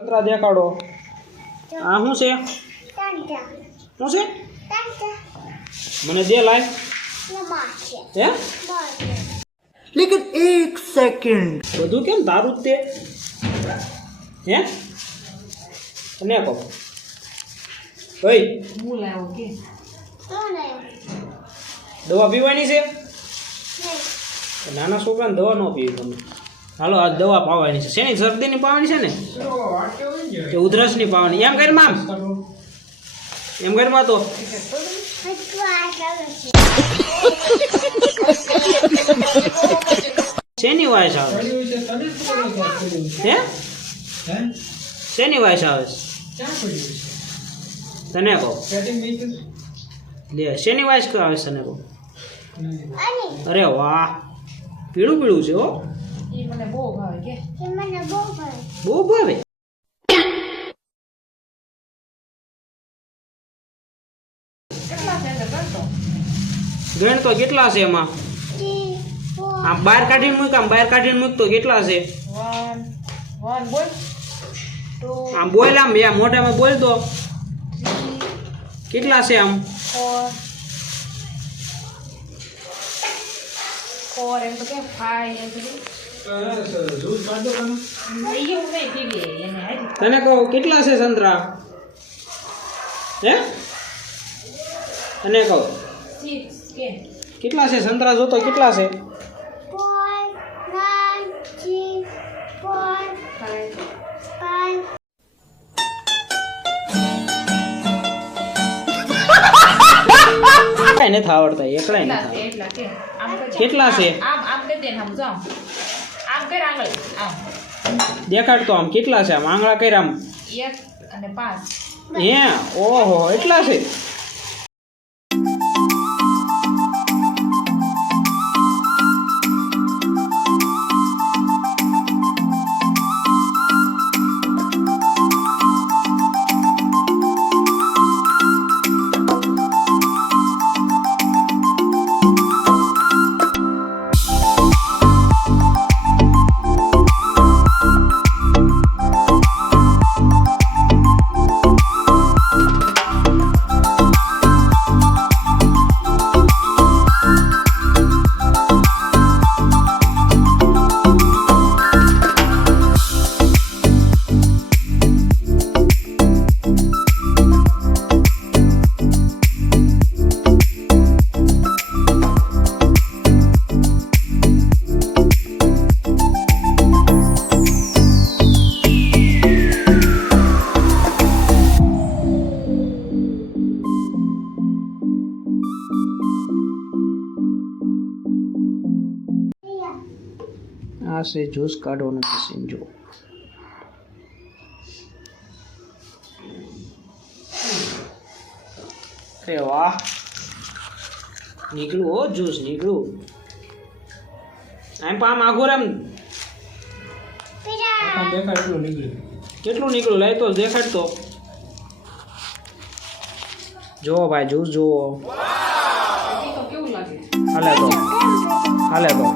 સંતરા દેખાડો. આ શું છે? શું છે? મને દે લાય. હે? लेकिन एक सेकंड બધું કેમ તારું જ તે? હે? તને કહો. ઓય, દવા પીવાની છે? નાના છોકરાને દવા ન પીવી તમે. હાલો આ દવા પાવાની છે. શેની? શરદીની પાવાની છે ને કે ઉધરસની પાવાની? એમ કરી મામ, એમ કરી તો શેની વાયસ આવે? હે? શેની વાયસ આવે? તને કહો. લે શેની વાયસ આવે તને કહો. અરે વાહ, પીળું પીળું છે હો. બહુ ભાવે. ગણ તો કેટલા છે એમાં? આમ બહાર કાઢીને મૂક, આમ બહાર કાઢીને મૂક તો કેટલા છે? આમ બોલ, આમ યા મોઢામાં બોલ તો કેટલા છે આમ? 4 એમ તો કે 5 એમ તો તને કહો કેટલા છે સંતરા? હે? તને કહો 6 કે કેટલા છે સંતરા? જોતો કેટલા છે? 5 નથી આવડતા, એકલાય નથી આવડતા. એટલા કે આમ કર. કેટલા છે? આમ કરી દે ને આમ જો આમ કર આંગળી આમ દેખાડ તો આમ કેટલા છે? આમ આંગળા કર્યા આમ. 1 અને 5 હે? ઓહો, એટલા છે. આ છે જ્યુસ કાઢવાનું મશીન. જો અરે વાહ, નીકળ્યું હો જ્યુસ, નીકળ્યું. આમ આમ આગો એમ કેટલું નીકળ્યું? લાય તો દેખાડ તો. જો ભાઈ જ્યુસ જુઓ. કેવું લાગે? હાલે તો